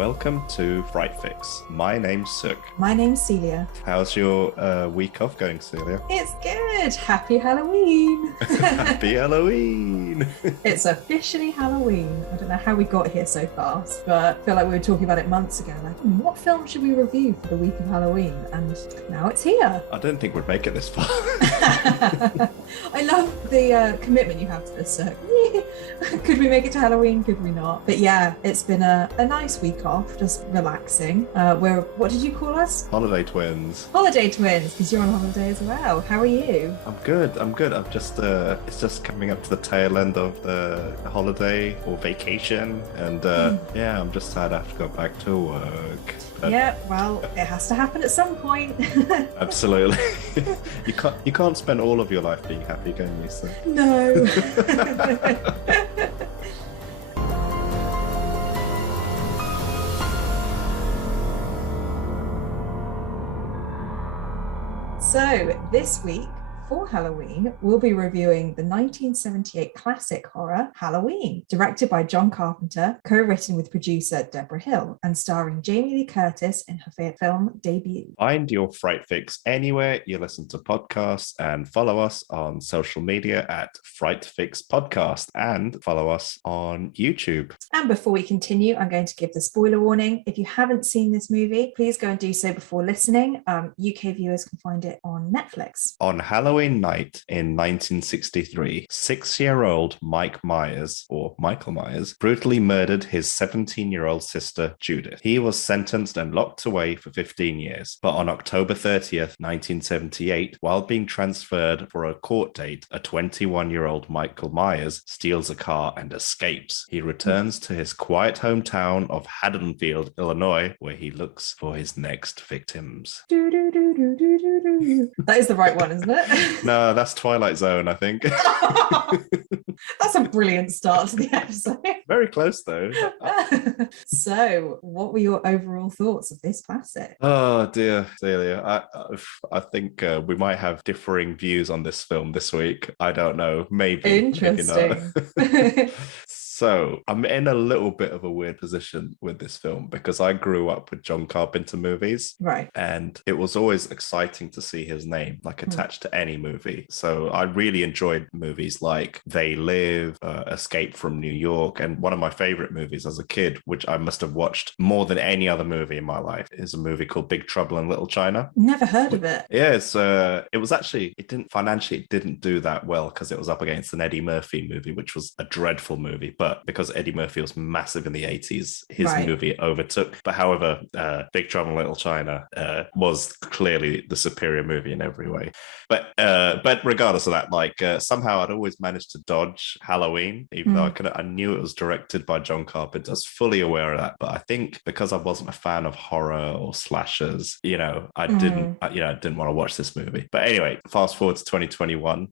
Welcome to Fright Fix. My name's Suk. My name's Celia. How's your week off going, Celia? It's good. Happy Halloween. Happy Halloween. It's officially Halloween. I don't know how we got here so fast, but I feel like we were talking about it months ago. Like, what film should we review for the week of Halloween? And now it's here. I didn't think we'd make it this far. I love the commitment you have to this, Suk. Could we make it to Halloween? Could we not? But yeah, it's been a nice week off, just relaxing. What did you call us? Holiday twins. Holiday twins, because you're on holiday as well. How are you? I'm good. I'm just it's just coming up to the tail end of the holiday or vacation, and yeah, I'm just sad I have to go back to work. Yeah, well, it has to happen at some point. Absolutely. You can't spend all of your life being happy, can you? So. No. So this week, for Halloween, we'll be reviewing the 1978 classic horror Halloween, directed by John Carpenter, co-written with producer Debra Hill, and starring Jamie Lee Curtis in her film debut. Find your Fright Fix anywhere you listen to podcasts and follow us on social media at Fright Fix Podcast and follow us on YouTube. And before we continue, I'm going to give the spoiler warning. If you haven't seen this movie, please go and do so before listening. UK viewers can find it on Netflix. On Halloween night in 1963, 6-year-old Michael Myers brutally murdered his 17-year-old sister Judith. He was sentenced and locked away for 15 years. But on October 30th, 1978, while being transferred for a court date, a 21-year-old Michael Myers steals a car and escapes. He returns to his quiet hometown of Haddonfield, Illinois, where he looks for his next victims. That is the right one, isn't it? No, that's Twilight Zone, I think. That's a brilliant start to the episode. Very close, though. So, what were your overall thoughts of this classic? Oh, dear, Celia. I think we might have differing views on this film this week. I don't know. Maybe. Interesting. Maybe So I'm in a little bit of a weird position with this film because I grew up with John Carpenter movies. Right. And it was always exciting to see his name like attached to any movie. So I really enjoyed movies like They Live, Escape from New York. And one of my favorite movies as a kid, which I must have watched more than any other movie in my life, is a movie called Big Trouble in Little China. Never heard of it. Yeah, it was actually, it didn't do that well because it was up against an Eddie Murphy movie, which was a dreadful movie. But because Eddie Murphy was massive in the 80s, his movie overtook. But however, Big Trouble in Little China was clearly the superior movie in every way. But regardless of that, somehow I'd always managed to dodge Halloween, even though I knew it was directed by John Carpenter. I was fully aware of that. But I think because I wasn't a fan of horror or slashers, I didn't want to watch this movie. But anyway, fast forward to 2021,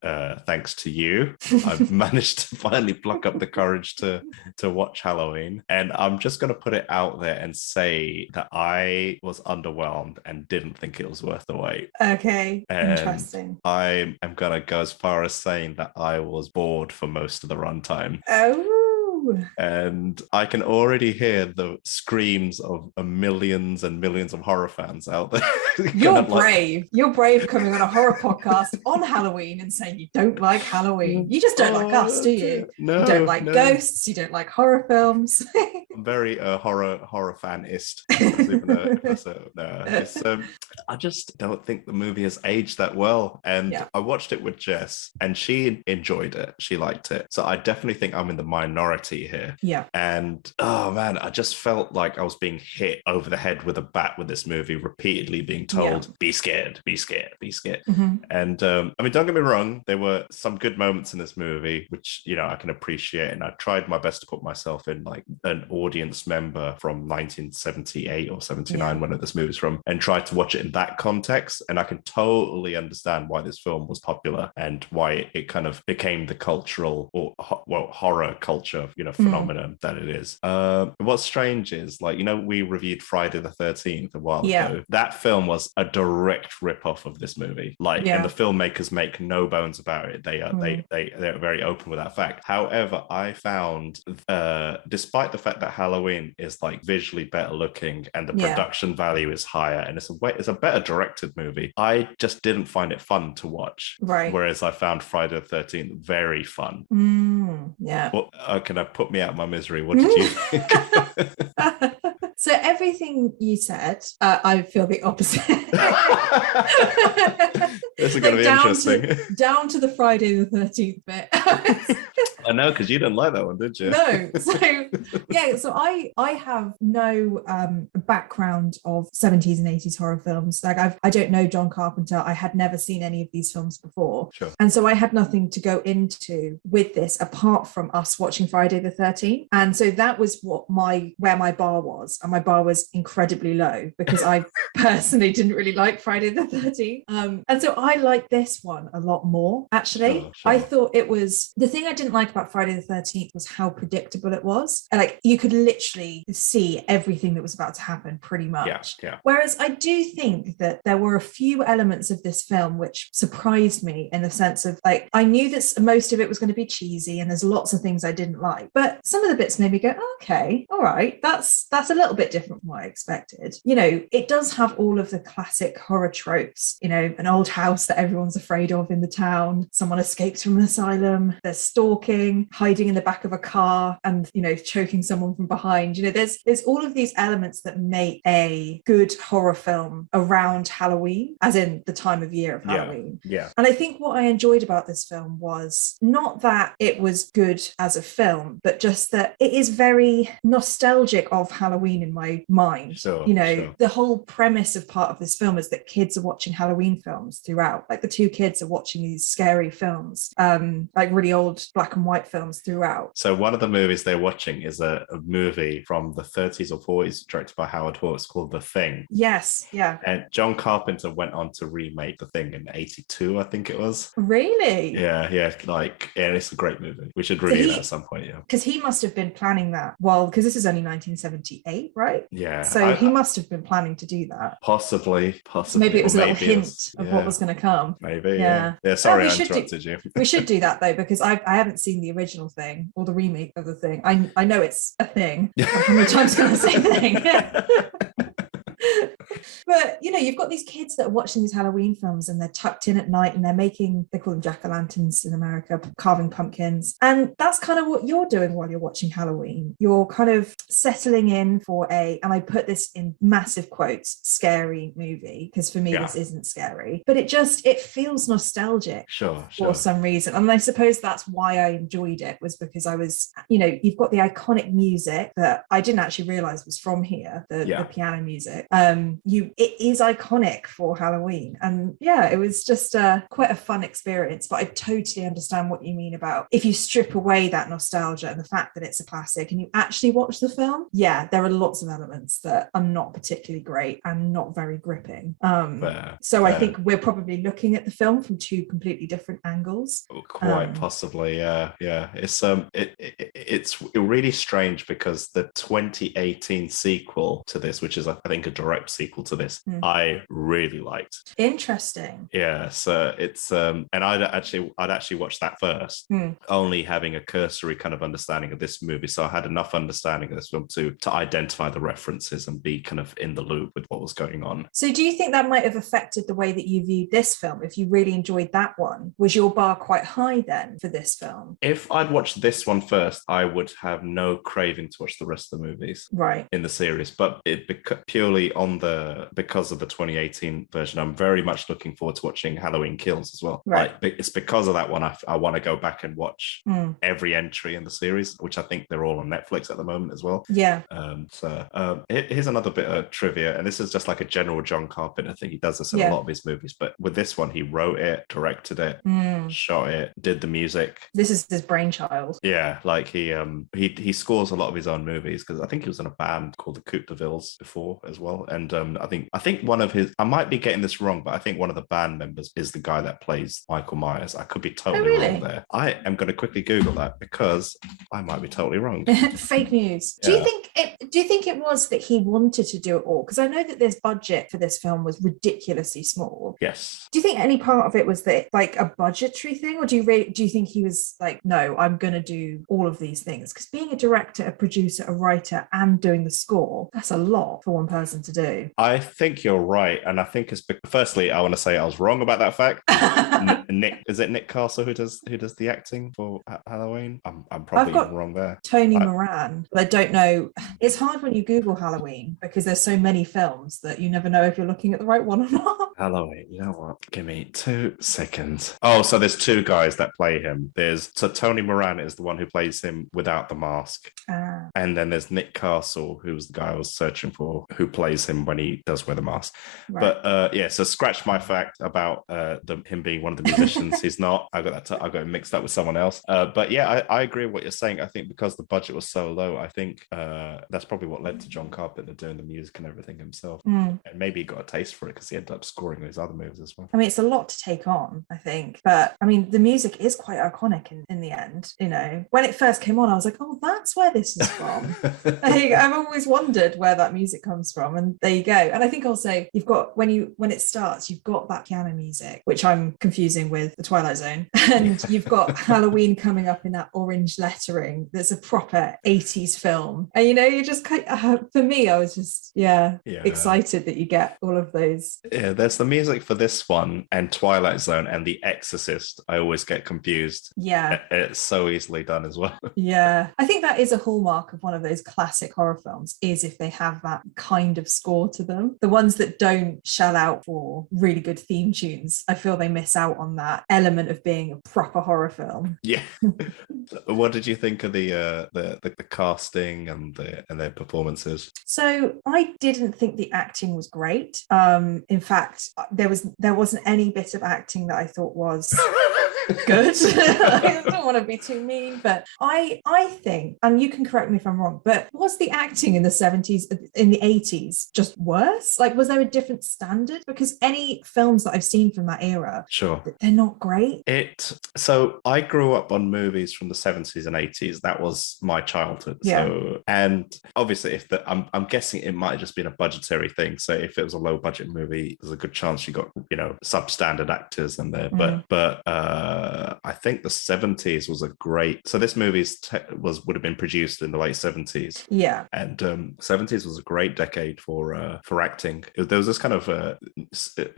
thanks to you, I've managed to finally pluck up the courage to watch Halloween. And I'm just going to put it out there and say that I was underwhelmed and didn't think it was worth the wait. Okay, and interesting. I am going to go as far as saying that I was bored for most of the runtime. Oh. And I can already hear the screams of millions and millions of horror fans out there. You're brave. You're brave coming on a horror podcast on Halloween and saying you don't like Halloween. You just don't like us, do you? No, you don't like ghosts. You don't like horror films. I'm very horror fanist. I just don't think the movie has aged that well. And I watched it with Jess, and she enjoyed it. She liked it. So I definitely think I'm in the minority here. Yeah. And oh man, I just felt like I was being hit over the head with a bat with this movie, repeatedly being told, be scared, be scared, be scared. Mm-hmm. And I mean, don't get me wrong, there were some good moments in this movie, which, I can appreciate. And I tried my best to put myself in like an audience member from 1978 or 79, whenever this movie's from, and tried to watch it in that context, and I can totally understand why this film was popular and why it kind of became the cultural or horror culture, phenomenon that it is. What's strange is, like, we reviewed Friday the 13th a while ago. That film was a direct rip-off of this movie, and the filmmakers make no bones about it. They're very open with that fact. However, I found, despite the fact that Halloween is like visually better looking and the production value is higher and it's a better directed movie, I just didn't find it fun to watch. Right. Whereas I found Friday the 13th very fun. Yeah. Well, can I put me out of my misery? What did you think? So everything you said, I feel the opposite. This is going to be interesting. Down to the Friday the 13th bit. I know, because you didn't like that one, did you? No. So I have no background of 70s and 80s horror films. Like I don't know John Carpenter. I had never seen any of these films before. Sure. And so I had nothing to go into with this apart from us watching Friday the 13th. And so that was where my bar was. And my bar was incredibly low because I personally didn't really like Friday the 13th. And so I liked this one a lot more, actually. Sure. I thought it was, the thing I didn't like about Friday the 13th was how predictable it was. Like, you could literally see everything that was about to happen pretty much. Yeah. Whereas I do think that there were a few elements of this film which surprised me, in the sense of, like, I knew that most of it was going to be cheesy and there's lots of things I didn't like, but some of the bits made me go, okay, all right, that's a little bit different from what I expected. It does have all of the classic horror tropes, an old house that everyone's afraid of in the town, someone escapes from an asylum, there's stalking, hiding in the back of a car and, choking someone from behind. There's all of these elements that make a good horror film around Halloween, as in the time of year of Halloween. Yeah. And I think what I enjoyed about this film was not that it was good as a film, but just that it is very nostalgic of Halloween in my mind. Sure. The whole premise of part of this film is that kids are watching Halloween films throughout. Like, the two kids are watching these scary films, like really old black and white films throughout. So one of the movies they're watching is a movie from the 30s or 40s directed by Howard Hawks called The Thing. Yes, yeah. And John Carpenter went on to remake The Thing in 82, I think it was. Really? Yeah. It's a great movie. We should review that at some point, yeah. Because he must have been planning that. Because this is only 1978, right? Yeah. So he must have been planning to do that. Possibly. Maybe it was a little hint of what was going to come. Maybe, yeah. Sorry, I interrupted you. We should do that, though, because I haven't seen the original Thing or the remake of The Thing. I know it's a thing. How many times can I say thing? But you've got these kids that are watching these Halloween films and they're tucked in at night and they call them jack-o'-lanterns in America, carving pumpkins, and that's kind of what you're doing while you're watching Halloween. You're kind of settling in for and I put this in massive quotes, scary movie, because for me this isn't scary, but it feels nostalgic for some reason. And I suppose that's why I enjoyed it, was because I was, you've got the iconic music that I didn't actually realize was from here, the piano music. It is iconic for Halloween, and it was just quite a fun experience. But I totally understand what you mean about, if you strip away that nostalgia and the fact that it's a classic and you actually watch the film, there are lots of elements that are not particularly great and not very gripping. I think we're probably looking at the film from two completely different angles. Quite possibly, yeah. It's really strange because the 2018 sequel to this, which is I think a direct sequel to this, I really liked. Interesting. Yeah, so it's and I'd actually watched that first, only having a cursory kind of understanding of this movie. So I had enough understanding of this film to identify the references and be kind of in the loop with what was going on. So do you think that might have affected the way that you viewed this film? If you really enjoyed that one, was your bar quite high then for this film? If I'd watched this one first, I would have no craving to watch the rest of the movies in the series. But purely because of the 2018 version, I'm very much looking forward to watching Halloween Kills as well. Right. It's because of that one I want to go back and watch every entry in the series, which I think they're all on Netflix at the moment as well. Yeah. Here's another bit of trivia, and this is just like a general John Carpenter thing. He does this in a lot of his movies, but with this one, he wrote it, directed it, shot it, did the music. This is his brainchild. Yeah, like he scores a lot of his own movies, because I think he was in a band called the Coupe de Villes before as well, and I think one of his, I might be getting this wrong, but I think one of the band members is the guy that plays Michael Myers. I could be totally wrong there. I am going to quickly Google that because I might be totally wrong. Fake news. Yeah. Do you think it was that he wanted to do it all? Because I know that this budget for this film was ridiculously small. Yes. Do you think any part of it was that like a budgetary thing, or do you think he was like, no, I'm going to do all of these things? Because being a director, a producer, a writer, and doing the score, that's a lot for one person to do. I think you're right, and I think it's firstly, I want to say I was wrong about that fact. Nick Castle who does the acting for Halloween? I'm probably wrong there. Tony Moran, but I don't know. It's hard when you Google Halloween because there's so many films that you never know if you're looking at the right one or not. Halloween, you know what? Give me 2 seconds. Oh, so there's 2 guys that play him. So Tony Moran is the one who plays him without the mask. And then there's Nick Castle, who's the guy I was searching for, who plays him when he does wear the mask. Right. But so scratch my fact about him being one of the musicians. He's not. I got it mixed up with someone else. But yeah, I agree with what you're saying. I think because the budget was so low, I think that's probably what led to John Carpenter doing the music and everything himself. And maybe he got a taste for it because he ended up scoring his other movies as well. I mean, it's a lot to take on, I think. But I mean, the music is quite iconic in the end. You know, when it first came on, I was like, oh, that's where this is from. I've always wondered where that music comes from, and there you go. And I think also you've got when it starts, you've got that piano music, which I'm confusing with the Twilight Zone, and you've got Halloween coming up in that orange lettering. That's a proper 80s film, and you know, you just for me, I was just excited that you get all of those. Yeah, there's the music for this one and Twilight Zone and The Exorcist. I always get confused. Yeah, it's so easily done as well. Yeah, I think that is a hallmark of one of those classic horror films, is if they have that kind of score to them. The ones that don't shell out for really good theme tunes, I feel they miss out on that element of being a proper horror film. Yeah. What did you think of the casting and their performances? So I didn't think the acting was great. In fact, there wasn't any bit of acting that I thought was good. I don't want to be too mean, but I think, and you can correct me if I'm wrong, but was the acting in the 70s, in the 80s, just worse? Like, was there a different standard? Because any films that I've seen from that era, sure, they're not great. So I grew up on movies from the 70s and 80s. That was my childhood. Yeah. So, and obviously, I'm guessing it might have just been a budgetary thing. So if it was a low budget movie, there's a good chance you got, substandard actors in there. But I think the 70s was a great. So this movie would have been produced in the late 70s. Yeah. And 70s was a great decade for acting. There was this kind of a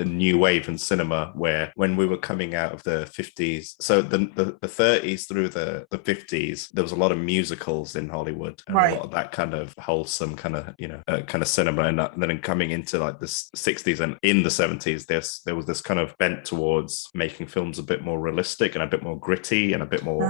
new wave in cinema where when we were coming out of the 50s, so the 30s through the 50s, there was a lot of musicals in Hollywood, and a lot of that kind of wholesome kind of cinema. And then coming into like the 60s and in the 70s, there was this kind of bent towards making films a bit more realistic and a bit more gritty and a bit more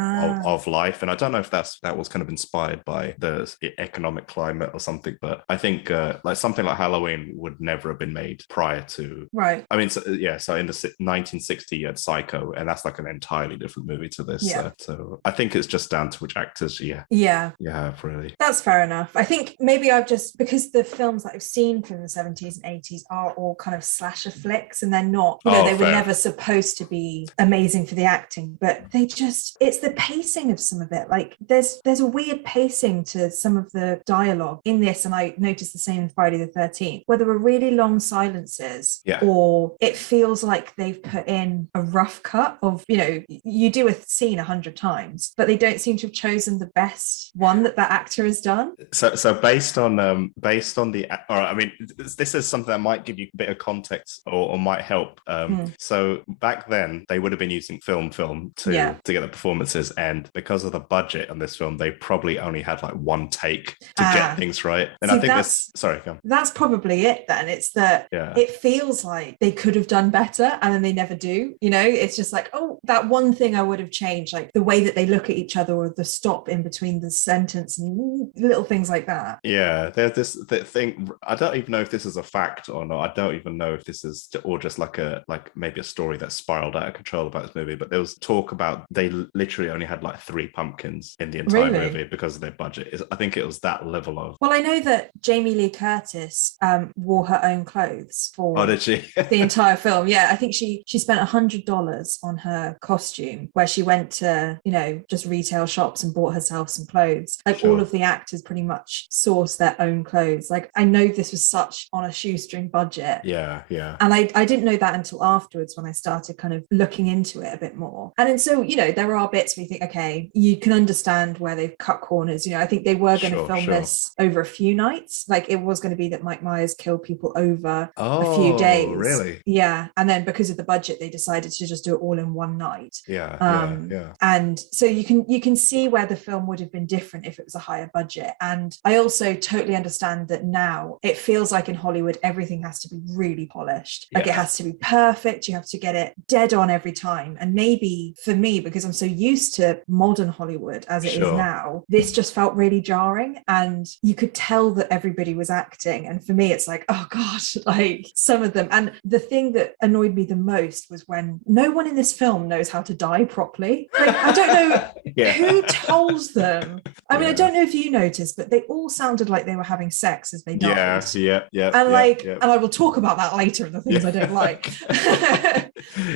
of life. And I don't know if that was kind of inspired by the economic climate or something, but I think like something like Halloween would never have been made prior to. Right. I mean, so in the 1960 you had Psycho, and that's like an entirely different movie to this. Yeah. So I think it's just down to which actors you have, really. That's fair enough. I think maybe because the films that I've seen from the 70s and 80s are all kind of slasher flicks, and they're not, they were never supposed to be amazing for the acting, but it's the pacing of some of it. Like there's a weird pacing to some of the dialogue in this, and I noticed the same in Friday the 13th, where there were really long silences, or it feels like they've put in a rough cut of, you do a scene 100 times, but they don't seem to have chosen the best one that actor has done. So based on I mean, this is something that might give you a bit of context or might help. So back then they would have been using film to get the performances, and because of the budget on this film, they probably only had like one take to get things right. And I think that's probably it then. It's that it feels like they could have done better, and then they never do. It's just like, oh, that one thing I would have changed, like the way that they look at each other, or the stop in between the sentence, and little things like that. Yeah, there's this thing. I don't even know if this is a fact or not. I don't even know if this is or just like maybe a story that spiraled out of control about this movie. but there was talk about they literally only had like 3 pumpkins in the entire movie because of their budget. I think it was that level of... Well, I know that Jamie Lee Curtis wore her own clothes for did she? the entire film. Yeah, I think she spent $100 on her costume, where she went to, you know, just retail shops and bought herself some clothes. Like all of the actors pretty much sourced their own clothes. Like I know this was such on a shoestring budget. Yeah. And I didn't know that until afterwards when I started kind of looking into it a bit more. And then so, you know, there are bits where you think, okay, you can understand where they've cut corners. You know, I think they were going to film this over a few nights. Like it was going to be that Mike Myers killed people over a few days. Really? Yeah. And then because of the budget, they decided to just do it all in one night. Yeah. And so you can see where the film would have been different if it was a higher budget. And I also totally understand that now it feels like in Hollywood everything has to be really polished. Like it has to be perfect. You have to get it dead on every time. And maybe for me, because I'm so used to modern Hollywood as it is now, this just felt really jarring. And you could tell that everybody was acting. And for me, it's like, oh gosh, like some of them. And the thing that annoyed me the most was when no one in this film knows how to die properly. Like, I don't know who told them. I mean, I don't know if you noticed, but they all sounded like they were having sex as they died. Yeah. And I will talk about that later in the things I don't like.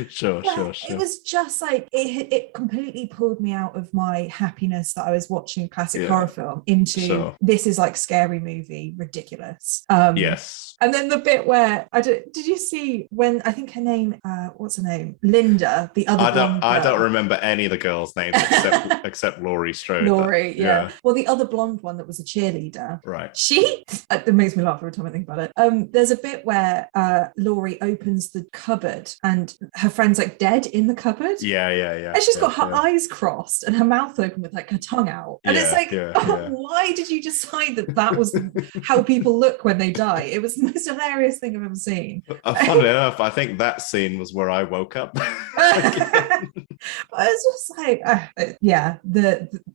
Sure. It was just like it completely pulled me out of my happiness that I was watching a classic horror film into this is like scary movie ridiculous. Yes. And then the bit where did you see when I think her name what's her name, Linda, the other I don't remember any of the girls' names except Laurie Strode. Laurie, yeah. Well, the other blonde one that was a cheerleader, right? It makes me laugh every time I think about it. There's a bit where Laurie opens the cupboard and her friend's like dead in the cupboard. Yeah. And she's got her eyes crossed and her mouth open with like her tongue out. And it's like, why did you decide that was how people look when they die? It was the most hilarious thing I've ever seen. Funnily enough, I think that scene was where I woke up. I was just like,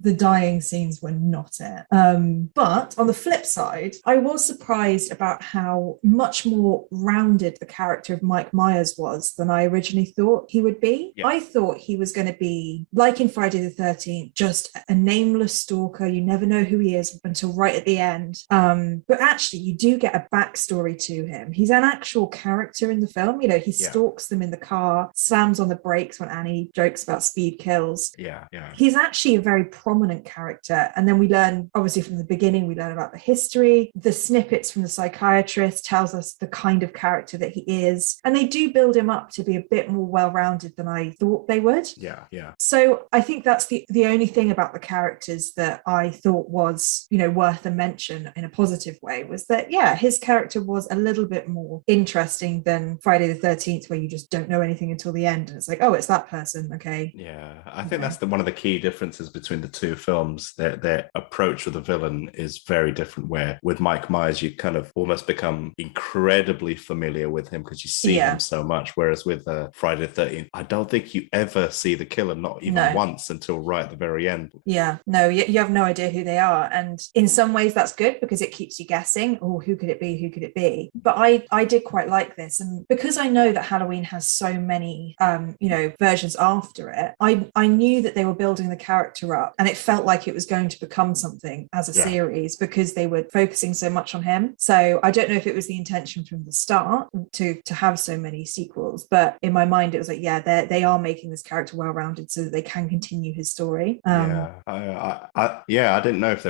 the dying scenes were not it. But on the flip side, I was surprised about how much more rounded the character of Mike Myers was than I originally thought he would be. Yeah. I thought he was going to be, like in Friday the 13th, just a nameless stalker. You never know who he is until right at the end. But actually, you do get a backstory to him. He's an actual character in the film. You know, he stalks them in the car, slams on the brakes when Annie jokes about speed kills. Yeah. He's actually a very prominent character. And then we learn, obviously from the beginning, we learn about the history. The snippets from the psychiatrist tells us the kind of character that he is. And they do build him up to be a bit more well-rounded than I thought they would. Yeah. So I think that's the only thing about the characters that I thought was, you know, worth a mention in a positive way, was that, his character was a little bit more interesting than Friday the 13th, where you just don't know anything until the end. And it's like, oh, it's that person. Okay. Yeah. I think that's one of the key differences between the two films. Their approach with the villain is very different, where with Mike Myers, you kind of almost become incredibly familiar with him because you see him so much. Whereas with Friday the 13th, I don't think you ever see the killer, not even once, until right at the very end. Yeah. No, you have no idea who they are. And in some ways that's good because it keeps you guessing, oh, who could it be? Who could it be? But I did quite like this. And because I know that Halloween has so many, versions after it, I knew that they were building the character up and it felt like it was going to become something as a series because they were focusing so much on him. So I don't know if it was the intention from the start to have so many sequels, but in my mind it was like, they are making this character well-rounded so that they can continue his story. I didn't know if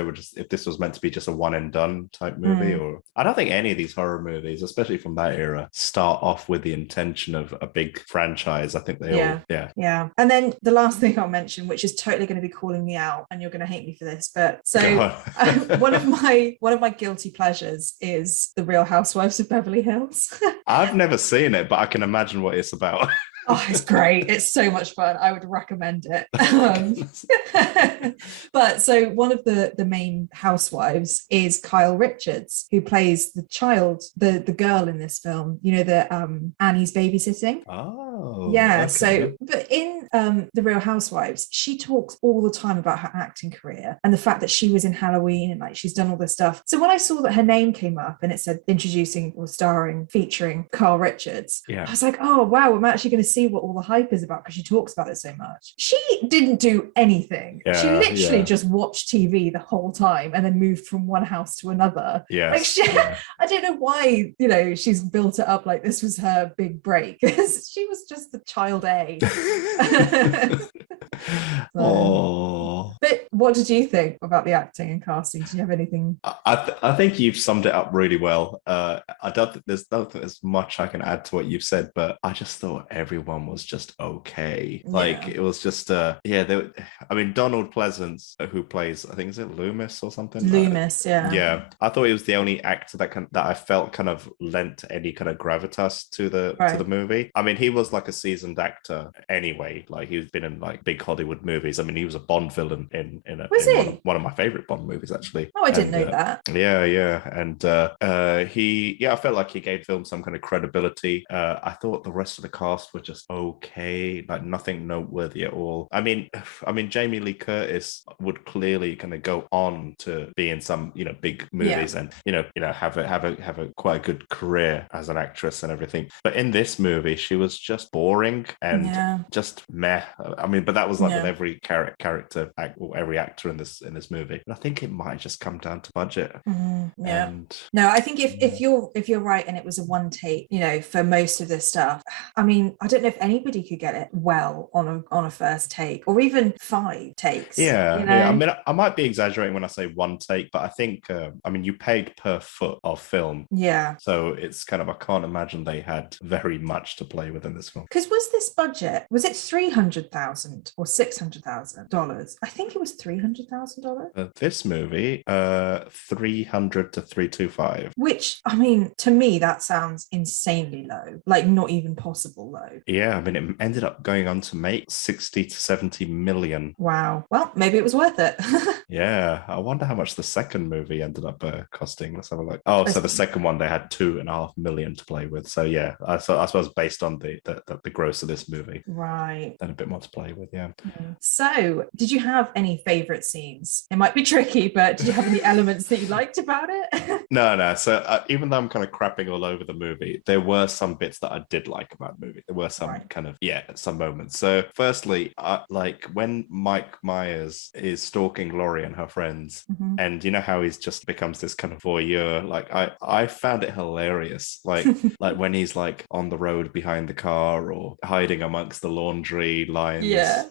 this was meant to be just a one and done type movie, or I don't think any of these horror movies, especially from that era, start off with the intention of a big franchise. I think they all. And then the last thing I'll mention, which is totally going to be calling me out, and you're going to hate me for this, but so one of my guilty pleasures is The Real Housewives of Beverly Hills. I've never seen it, but I can imagine what it's about. Oh, it's great. It's so much fun. I would recommend it. But so one of the main housewives is Kyle Richards, who plays the child, the girl in this film, you know, the Annie's babysitting. Oh. Yeah. Okay. So, but in The Real Housewives, she talks all the time about her acting career and the fact that she was in Halloween and like she's done all this stuff. So when I saw that her name came up and it said introducing or starring, featuring Carl Richards, I was like, oh wow, I'm actually going to see what all the hype is about because she talks about it so much. She didn't do anything. She literally just watched TV the whole time and then moved from one house to another. I don't know why, you know, she's built it up like this was her big break. She was just the child A. But what did you think about the acting and casting? Did you have anything? I think you've summed it up really well. I don't think there's much I can add to what you've said, but I just thought everyone was just okay. Like it was just Donald Pleasence, who plays, I think, is it Loomis or something? Loomis, yeah. I thought he was the only actor that I felt kind of lent any kind of gravitas to the movie. I mean, he was like a seasoned actor anyway. Like he's been in like big Hollywood movies. I mean, he was a Bond villain in one of my favorite Bond movies, actually. Oh, I didn't know that. Yeah. And I felt like he gave film some kind of credibility. I thought the rest of the cast were just okay, like nothing noteworthy at all. I mean, Jamie Lee Curtis would clearly kind of go on to be in some, you know, big movies and have a quite a good career as an actress and everything. But in this movie, she was just boring and just meh. I mean, but that was like with every character or every actor in this movie. And I think it might just come down to budget. No, I think if you're right and it was a one take, you know, for most of this stuff, I mean, I don't know if anybody could get it well on a first take or even 5 takes. Yeah, you know? I mean, I might be exaggerating when I say one take, but I think you paid per foot of film. Yeah. So it's kind of, I can't imagine they had very much to play with in this film. Because was it $300,000 or $600,000? I think it was $300,000. This movie, 300 to 325. Which, I mean, to me, that sounds insanely low. Like not even possible low. Yeah, I mean, it ended up going on to make 60 to 70 million. Wow. Well, maybe it was worth it. Yeah, I wonder how much the second movie ended up costing. Let's have a look. Oh, so the second one they had 2.5 million to play with. So yeah, I suppose based on the gross of this movie, right? Then a bit more to play with. Yeah. So, did you have any favorite scenes? It might be tricky, but did you have any elements that you liked about it? No. So even though I'm kind of crapping all over the movie, there were some bits that I did like about the movie. There were some some moments. So firstly, like when Mike Myers is stalking Laurie and her friends, and you know how he's just becomes this kind of voyeur. Like I found it hilarious. Like like when he's like on the road behind the car or hiding amongst the laundry lines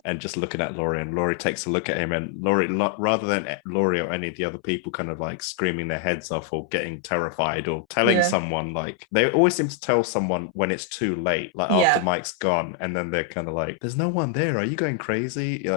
and just looking at Laurie, and Laurie takes a look at him, and Laurie, rather than Laurie or any of the other people kind of like screaming their heads off or getting terrified or telling someone, like they always seem to tell someone when it's too late, like after Mike's gone, and then they're kind of like, there's no one there, are you going crazy?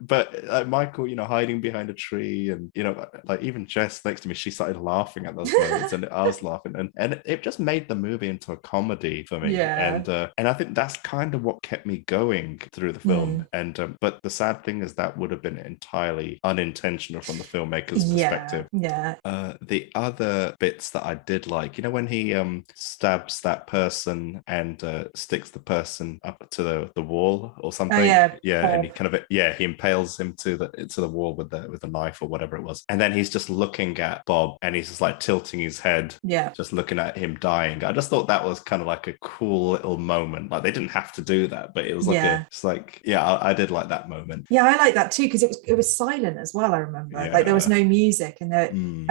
But Michael, you know, hiding behind a tree, and you know, like even Jess next to me, she started laughing at those moments and I was laughing, and it just made the movie into a comedy for me. And I think that's kind of what kept me going through the film. And but the sad thing is that would have been entirely unintentional from the filmmaker's perspective. The other bits that I did like, you know, when he stabs that person and sticks the person up to the wall or something. And he kind of he impales him to the wall with the knife or whatever it was, and then he's just looking at Bob and he's just like tilting his head, just looking at him dying. I just thought that was kind of like a cool little moment. Like they didn't have to do that, but it was like I did like that moment. I like that too, because it was silent as well. I remember like there was no music, and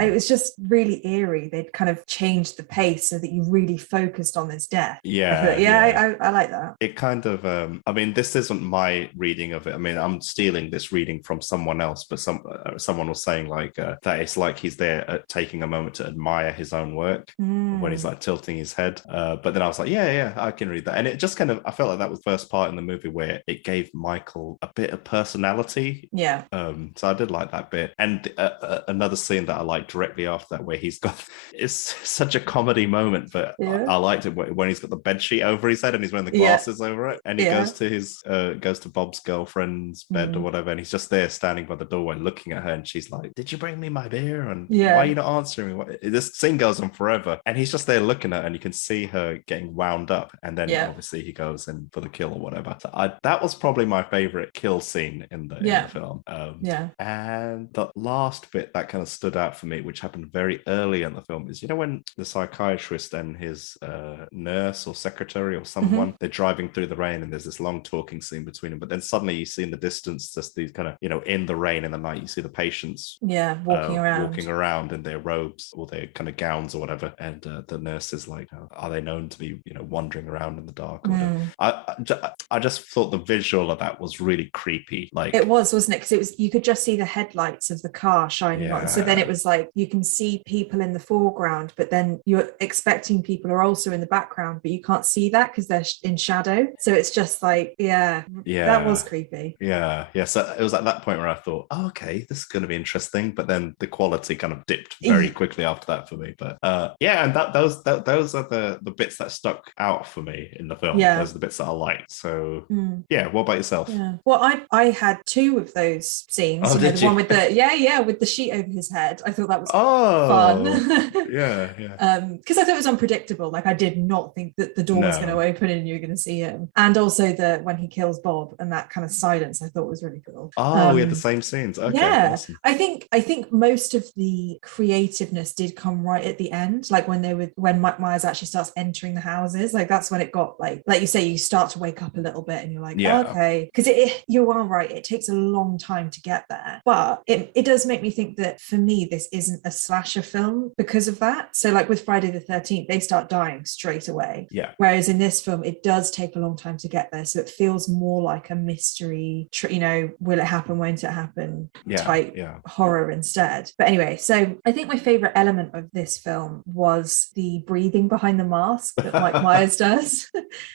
it was just really eerie. They'd kind of changed the pace so that you really focused on his death. I like that. It kind of I mean, this isn't my reading of it. I mean, I'm stealing this reading from someone else, but someone was saying like that it's like he's there taking a moment to admire his own work when he's like tilting his head. But then I was like, I can read that, and it just kind of, I felt like that was the first part in the movie where it gave Michael a bit of personality. So I did like that bit. And another scene that I liked directly after that, where he's got, it's such a comedy moment, but I liked it when he's got the bed sheet over his head and he's wearing the glasses over it, and he goes to Bob's girlfriend's bed or whatever, and he's just there standing by the doorway looking looking at her and she's like, did you bring me my beer? And Yeah. why are you not answering me? This scene goes on forever. And he's just there looking at her and you can see her getting wound up. And then obviously he goes in for the kill or whatever. So that was probably my favorite kill scene in the film. And the last bit that kind of stood out for me, which happened very early in the film, is, you know, when the psychiatrist and his nurse or secretary or someone, they're driving through the rain and there's this long talking scene between them. But then suddenly you see in the distance just these kind of, you know, in the rain in the night, you see the patients walking around in their robes or their kind of gowns or whatever. And the nurse is like, are they known to be, you know, wandering around in the dark or whatever? I just thought the visual of that was really creepy. Like, it was, wasn't it? Because you could just see the headlights of the car shining on. So then it was like you can see people in the foreground, but then you're expecting people are also in the background, but you can't see that because they're in shadow. So it's just like, that was creepy. So it was at that point where I thought, oh, okay, this is going to be interesting. But then the quality kind of dipped very quickly after that for me. But and those are the bits that stuck out for me in the film. Those are the bits that I liked. So what about yourself? Well, I had two of those scenes. Oh, the one with the with the sheet over his head. I thought that was fun. Because I thought it was unpredictable. Like, I did not think that the door was going to open and you were going to see him. And also when he kills Bob and that kind of silence, I thought was really cool. We had the same scenes. Okay, awesome. I think most of the creativeness did come right at the end, like when Mike Myers actually starts entering the houses. Like, that's when it got like you say, you start to wake up a little bit and you're like, okay, because you are right, it takes a long time to get there, but it does make me think that for me this isn't a slasher film because of that. So like with Friday the 13th, they start dying straight away, whereas in this film it does take a long time to get there, so it feels more like a mystery, will it happen, won't it happen type horror instead. But anyway, so I think my favorite element of this film was the breathing behind the mask that Mike Myers does,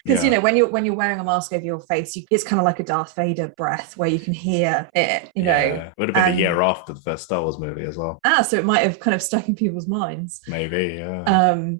because you know, when you're wearing a mask over your face, it's kind of like a Darth Vader breath where you can hear it, you know. It would have been a year after the first Star Wars movie as well. So it might have kind of stuck in people's minds. Maybe,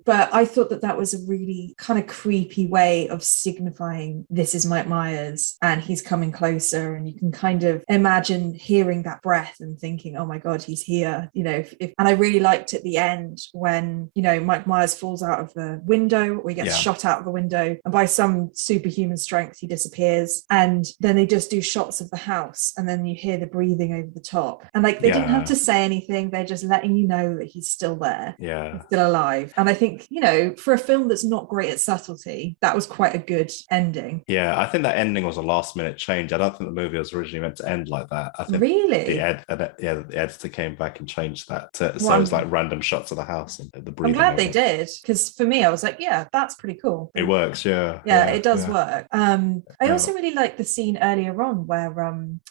but I thought that was a really kind of creepy way of signifying this is Mike Myers and he's coming closer, and you can kind of imagine hearing that breath and thinking, oh my God, he's here, you know. And I really liked at the end when, you know, Mike Myers falls out of the window, or he gets shot out of the window, and by some superhuman strength he disappears, and then they just do shots of the house and then you hear the breathing over the top, and like they didn't have to say anything, they're just letting you know that he's still there, he's still alive. And I think, you know, for a film that's not great at subtlety, that was quite a good ending. I think that ending was a last minute change. I don't think the movie was originally meant to end like that. I think really the editor came back and changed that so it was like random shots of the house and the breathing. I'm glad they did, because for me I was like, that's pretty cool. It works. It does work. I also really like the scene earlier on where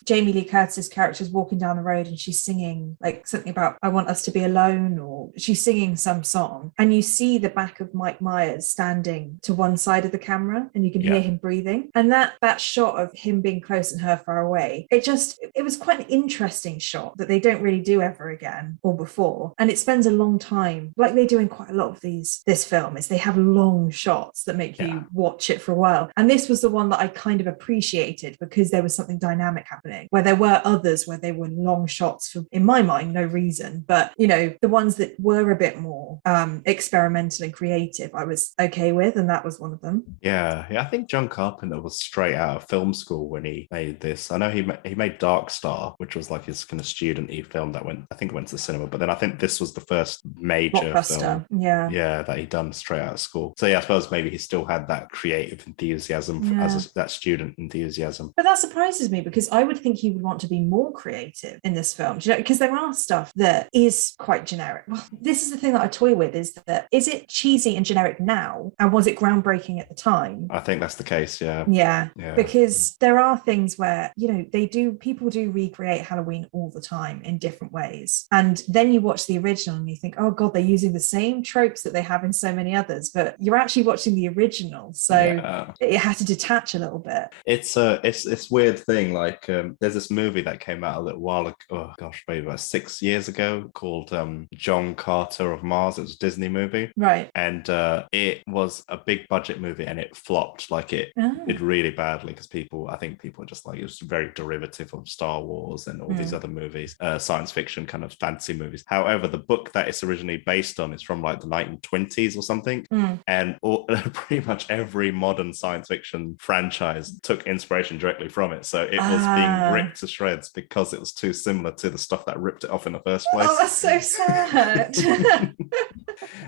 Jamie Lee Curtis's character is walking down the road and she's singing like something about I want us to be alone, or she's singing some song, and you see the back of Mike Myers standing to one side of the camera and you can hear him breathing, and that shot of him being close and her far away, it was quite an interesting shot that they don't really do ever again or before, and it spends a long time, like they do in quite a lot of this film, is they have long shots that make you watch it for a while. And this was the one that I kind of appreciated because there was something dynamic happening, where there were others where they were long shots for, in my mind, no reason. But, you know, the ones that were a bit more experimental and creative, I was okay with, and that was one of them. I think John Carpenter was straight out of film school when he made this. I know he made Dark Star, which was like his kind of student-y film that went to the cinema, but then I think this was the first major film that he done straight out of school. So I suppose maybe he still had that creative enthusiasm as that student enthusiasm. But that surprises me, because I would think he would want to be more creative in this film, you know, because there are stuff that is quite generic. Well, this is the thing that I toy with, is it cheesy and generic now, and was it groundbreaking at the time? I think that's the case. Because there are things where, you know, people do recreate Halloween all the time in different ways, and then you watch the original and you think, oh God, they're using the same tropes that they have in so many others, but you're actually watching the original, so you have to detach a little bit. It's weird thing, like there's this movie that came out a little while ago, maybe about 6 years ago, called John Carter of Mars. It was a Disney movie, right? And it was a big budget movie and it flopped. Like it did really badly because I think people are just like, it was very derivative of Star Wars and all these other movies, science fiction kind of fantasy movies. However, the book that it's originally based on is from like the 1920s or something, and pretty much every modern science fiction franchise took inspiration directly from it. So it was being ripped to shreds because it was too similar to the stuff that ripped it off in the first place. Oh, that's so sad.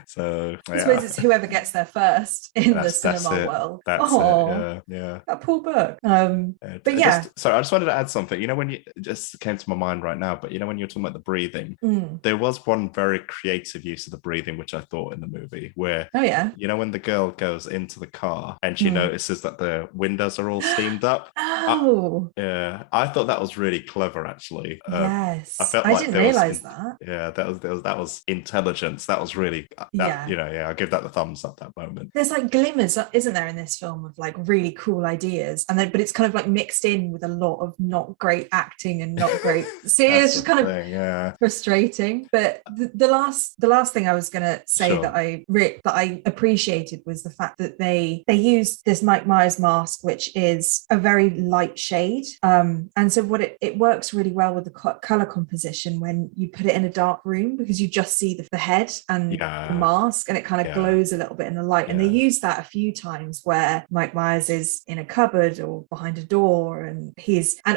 So I suppose it's whoever gets there first in the cinema world. That's it. Yeah. That poor book. But I just wanted to add something. You know, when it just came to my mind right now, but you know, when you're talking about the breathing, there was one very creative use of the breathing, which I thought in the movie, where, you know, when the girl goes into the car and she notices that the windows are all steamed up. I thought that was really clever, actually. Yes, I didn't realize that. Yeah, that was intelligence. That was really, I give that the thumbs up. That moment. There's like glimmers, isn't there, in this film of like really cool ideas, and then but it's kind of like mixed in with a lot of not great acting and not great. See, it's just kind of frustrating. But the last thing I was gonna say that I appreciated was the fact that they used this Mike Myers mask, which is a very light shade, and so what it works really well with the color composition when you put it in a dark room, because you just see the head and the mask, and it kind of glows a little bit in the light. And they use that a few times where Mike Myers is in a cupboard or behind a door, and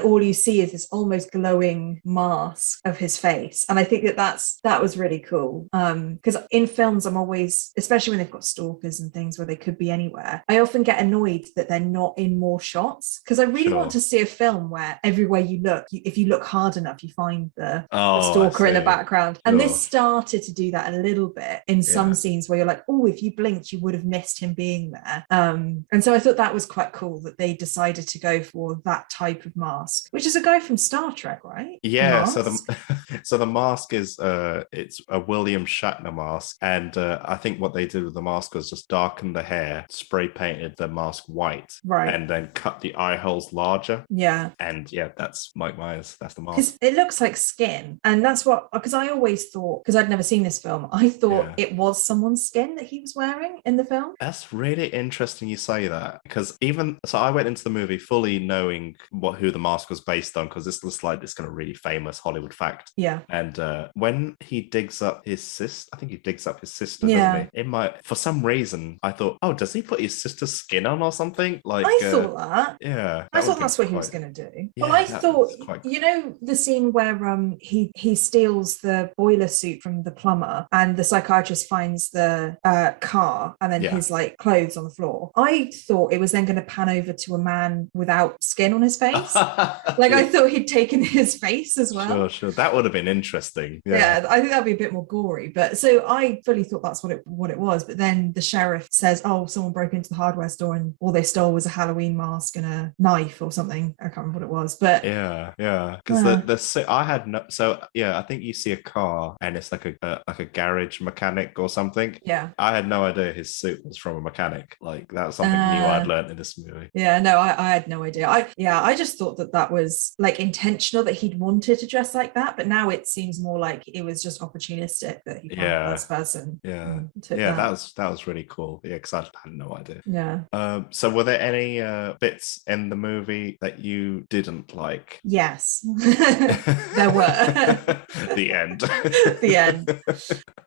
all you see is this almost glowing mask of his face. And I think that was really cool, because in films I'm always, especially when they've got stalkers and things where they could be anywhere, I often get annoyed that they're not in more shots, because I really want to see a film where everywhere you look, if you look hard enough, you find the stalker in the background. And this started to do that a little bit in some scenes where you're like, oh, if you blinked you would have missed him being there, and so I thought that was quite cool that they decided to go for that type of mask, which is a guy from Star Trek, right? So the mask is it's a William Shatner mask, and I think what they did with the mask was just darken the hair, spray painted the mask white, and then cut the eye holes larger, and that's Mike Myers. That's the mask, because it looks like skin, and that's what, because I always thought, because I'd never seen this film, I thought it was someone's skin that he was wearing in the film. That's really interesting you say that, because I went into the movie fully knowing who the mask was based on, because this looks like this kind of really famous Hollywood fact. And when he digs up his sister, I think he digs up his sister, doesn't he? For some reason I thought, oh, does he put his sister's skin on or something? Like I thought that. I thought that's what he was going to do. Well, I thought, you know, the scene where he steals the boiler suit from the plumber, and the psychiatrist finds the car, and then his like clothes on the floor. I thought it was then going to pan over to a man without skin on his face. Like I thought he'd taken his face as well. Sure. That would have been interesting. I think that'd be a bit more gory. But so I fully thought that's what it was. But then the sheriff says, "Oh, someone broke into the hardware store and all they stole was a Halloween mask and a knife or something." I can't remember what it was. But because I think you see a car and it's like a garage mechanic or something. I had no idea his suit was from a mechanic. Like that was something new I'd learned in this movie. I had no idea. I just thought that was like intentional, that he'd wanted to dress like that, but now it seems more like it was just opportunistic that he found this person. That was really cool. Because I had no idea. So were there any bits in the movie that you didn't like? Yes. There were. The end. The end.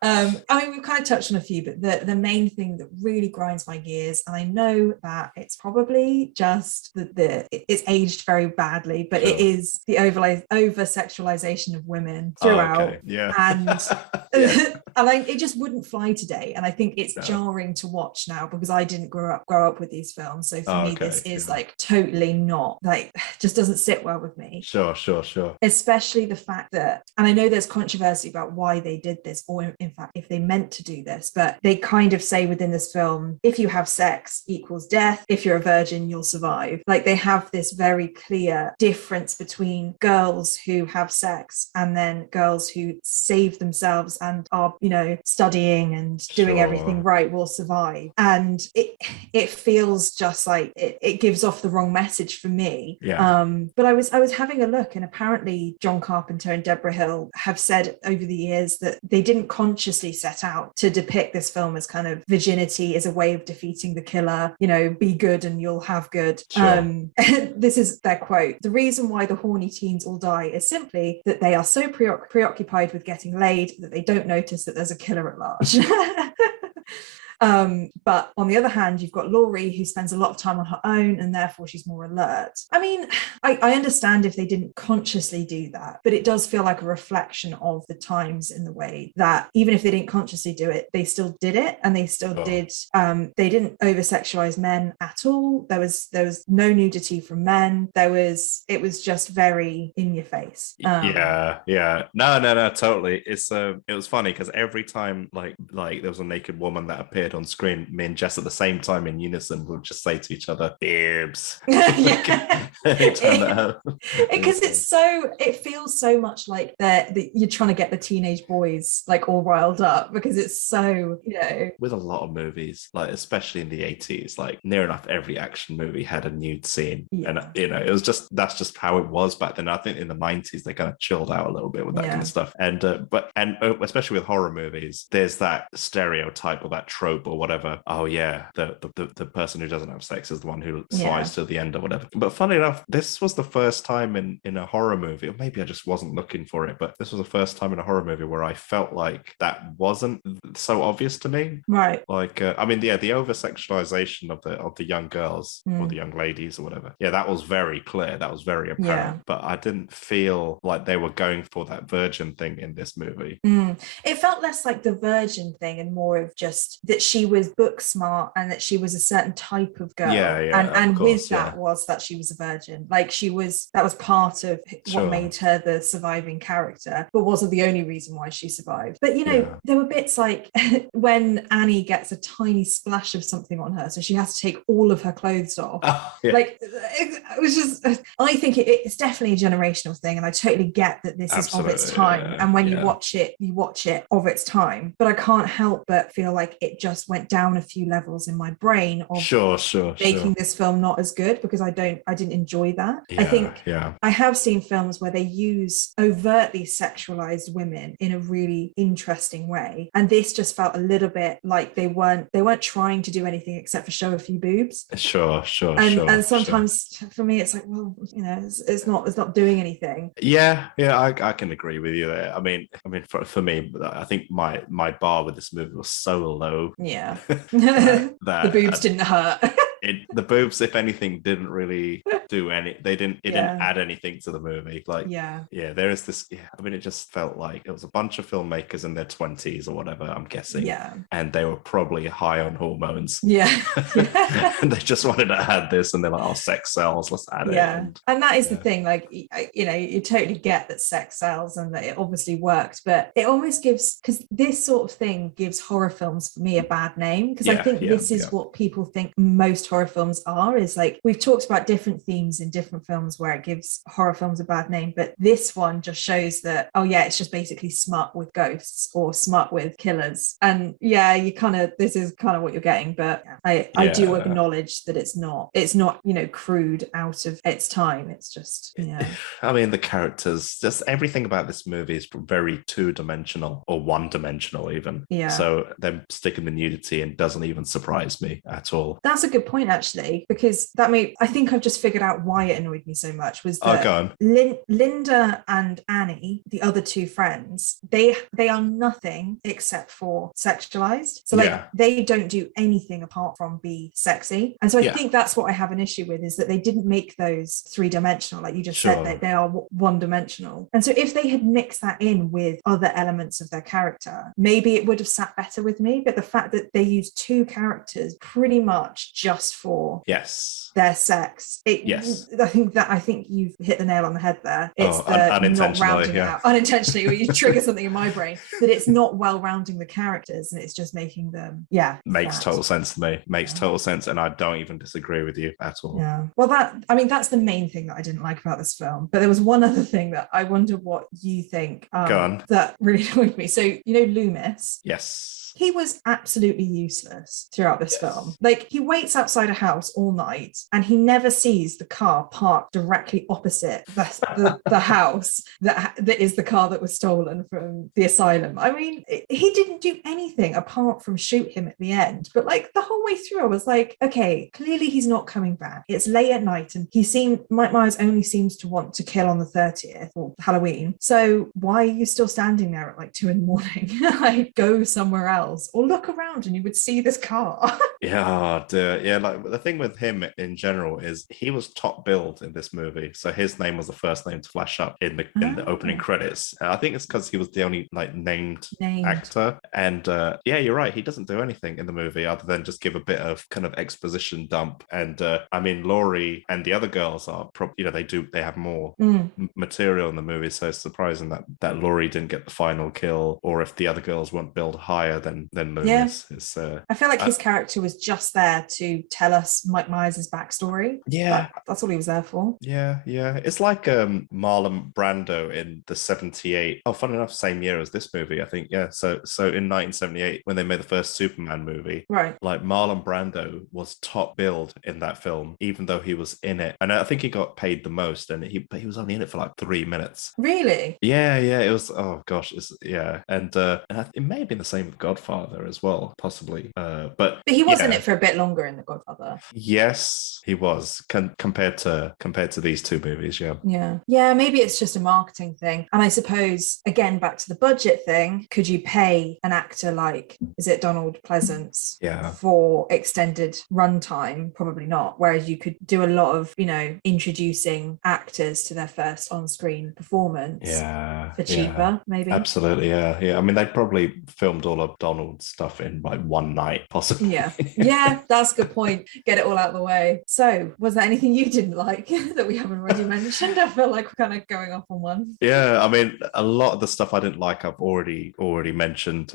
I mean, we've kind of touched on a few, but the main thing that really grinds my gears, and I know that it's probably just it's aged very badly, but it is the over sexualization of women throughout. And it just wouldn't fly today, and I think it's jarring to watch now, because I didn't grow up with these films, so for me this is like totally not, like, just doesn't sit well with me. Sure. Especially the fact that, and I know there's controversy about why they did this, or in fact if they meant to do this, but they kind of say within this film, if you have sex equals death, if you're a virgin you'll survive. Like they have this very clear difference between girls who have sex and then girls who save themselves and are, you know, studying and doing everything right will survive. And it feels just like it gives off the wrong message message for me. Yeah. But I was having a look, and apparently John Carpenter and Debra Hill have said over the years that they didn't consciously set out to depict this film as kind of virginity as a way of defeating the killer, you know, be good and you'll have good. Sure. This is their quote: "The reason why the horny teens all die is simply that they are so preoccupied with getting laid that they don't notice that there's a killer at large." But on the other hand, you've got Laurie, who spends a lot of time on her own, and therefore she's more alert. I mean, I understand if they didn't consciously do that, but it does feel like a reflection of the times in the way that even if they didn't consciously do it, they still did it, and they still did. They didn't over-sexualize men at all. There was no nudity from men. It was just very in your face. Yeah. No, totally. It was funny because every time like there was a naked woman that appeared on screen, me and Jess at the same time in unison would just say to each other, "Boobs." Because it feels so much like that you're trying to get the teenage boys like all riled up, because it's so, you know, with a lot of movies, like especially in the 80s, like near enough every action movie had a nude scene. And you know, it was that's just how it was back then. I think in the 90s they kind of chilled out a little bit with that kind of stuff, and especially with horror movies, there's that stereotype or that trope or whatever. Oh yeah, the person who doesn't have sex is the one who survives to the end or whatever. But funny enough, this was the first time in a horror movie, or maybe I just wasn't looking for it, but this was the first time in a horror movie where I felt like that wasn't so obvious to me. Right. Like I mean, the over sexualization of the young girls or the young ladies or whatever. Yeah, that was very clear. That was very apparent. But I didn't feel like they were going for that virgin thing in this movie. It felt less like the virgin thing and more of just that she was book smart and that she was a certain type of girl. And with that was that she was a virgin. Like that was part of what made her the surviving character, but wasn't the only reason why she survived. But you know, there were bits like when Annie gets a tiny splash of something on her, so she has to take all of her clothes off. Like it was just, I think it's definitely a generational thing, and I totally get that this is of its time, and when you watch it of its time. But I can't help but feel like it just went down a few levels in my brain of making this film not as good, because I didn't enjoy that. I think I have seen films where they use overtly sexualized women in a really interesting way, and this just felt a little bit like they weren't trying to do anything except for show a few boobs. And sometimes for me it's like, well, you know, it's not doing anything. I can agree with you there. I mean for me, I think my bar with this movie was so low. That the boobs didn't hurt. The boobs, if anything, didn't really do any. It didn't add anything to the movie. Like, there is this. I mean, it just felt like it was a bunch of filmmakers in their 20s or whatever, I'm guessing. And they were probably high on hormones. And they just wanted to add this, and they're like, "Oh, sex sells. Let's add it." And that is the thing. Like, you know, you totally get that sex sells and that it obviously worked, but it almost gives, because this sort of thing gives horror films for me a bad name, because I think this is what people think most horror films are, is like, we've talked about different themes in different films where it gives horror films a bad name, but this one just shows that, oh yeah, it's just basically smut with ghosts or smut with killers. And this is kind of what you're getting, but I do acknowledge that it's not, you know, crude out of its time. It's just, I mean, the characters, just everything about this movie is very two-dimensional or one-dimensional even. So them sticking the nudity in doesn't even surprise me at all. That's a good point, actually, because I think I've just figured out why it annoyed me so much, was that Linda and Annie, the other two friends, they are nothing except for sexualized. So they don't do anything apart from be sexy. And so I think that's what I have an issue with, is that they didn't make those three-dimensional, like you just said, that they are one-dimensional. And so if they had mixed that in with other elements of their character, maybe it would have sat better with me. But the fact that they used two characters pretty much just for their sex, I think you've hit the nail on the head there. It's not rounding out unintentionally, or you trigger something in my brain, that it's not well rounding the characters, and it's just making them makes total sense to me. Makes total sense, and I don't even disagree with you at all. Well, that's the main thing that I didn't like about this film. But there was one other thing that I wonder what you think that really annoyed me. So, you know, Loomis. Yes. He was absolutely useless throughout this film. Like, he waits outside a house all night and he never sees the car parked directly opposite the house that is the car that was stolen from the asylum. I mean, he didn't do anything apart from shoot him at the end. But like the whole way through, I was like, okay, clearly he's not coming back. It's late at night and Mike Myers only seems to want to kill on the 30th or Halloween. So why are you still standing there at like 2 a.m? Like, go somewhere else or look around and you would see this car. Yeah, dear. Yeah, like the thing with him in general is he was top billed in this movie. So his name was the first name to flash up in the opening credits. I think it's because he was the only like named actor. And yeah, you're right. He doesn't do anything in the movie other than just give a bit of kind of exposition dump. And I mean, Laurie and the other girls are they have more material in the movie. So it's surprising that Laurie didn't get the final kill, or if the other girls weren't billed higher than Loomis. Yeah. I feel like his character was just there to tell us Mike Myers' backstory. Yeah. That's all he was there for. Yeah. It's like Marlon Brando in the 78. Oh, fun enough, same year as this movie, I think. Yeah. So in 1978, when they made the first Superman movie, right? Like Marlon Brando was top billed in that film, even though he was in it. And I think he got paid the most, and he was only in it for like 3 minutes. Really? Yeah. It was, oh gosh. And it may have been the same with Godfather as well, possibly. But he was in it for a bit longer in The Godfather. Yes, he was compared to these two movies. Yeah. Maybe it's just a marketing thing. And I suppose, again, back to the budget thing, could you pay an actor like, is it Donald Pleasence? Yeah. For extended runtime? Probably not. Whereas you could do a lot of, introducing actors to their first on-screen performance. Yeah. For cheaper, maybe. Absolutely. Yeah. I mean, they probably filmed all of Donald's stuff in like one night, possibly. Yeah, that's a good point. Get it all out of the way. So, was there anything you didn't like that we haven't already mentioned? I feel like we're kind of going off on one. Yeah, I mean, a lot of the stuff I didn't like, I've already mentioned.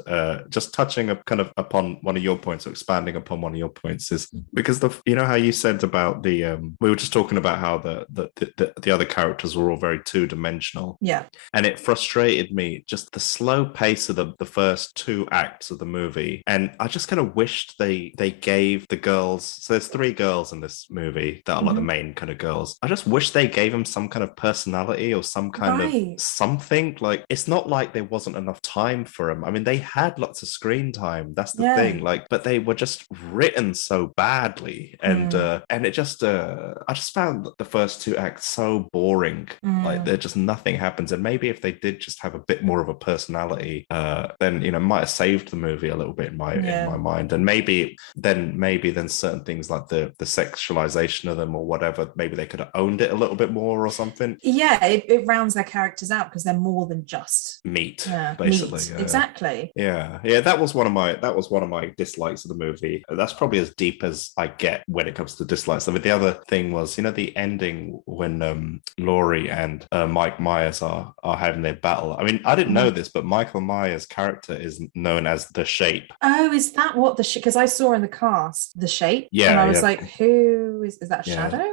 Just touching up kind of upon one of your points, or expanding upon one of your points, is because how you said about the we were just talking about how the other characters were all very two-dimensional. Yeah. And it frustrated me, just the slow pace of the first 2 acts of the movie. And I just kind of wished they gave the girls, so there's 3 girls in this movie that are like the main kind of girls. I just wish they gave them some kind of personality or some kind of something. Like, it's not like there wasn't enough time for them. I mean, they had lots of screen time. That's the thing. Like, but they were just written so badly. And it just I just found the first 2 acts so boring. Like, there just nothing happens. And maybe if they did just have a bit more of a personality, then might have saved the movie a little bit in my mind. And maybe then certain things like the sexualization of them or whatever, maybe they could have owned it a little bit more or something. Yeah, it rounds their characters out because they're more than just meat, basically. Meat. Exactly. Yeah. That was one of my dislikes of the movie. That's probably as deep as I get when it comes to dislikes. I mean, the other thing was, the ending when Laurie and Mike Myers are having their battle. I mean, I didn't know this, but Michael Myers' character is known as The Shape. Oh, is that what the because I saw in the cast The Shape? Yeah. And I was like, who is that? Shadow?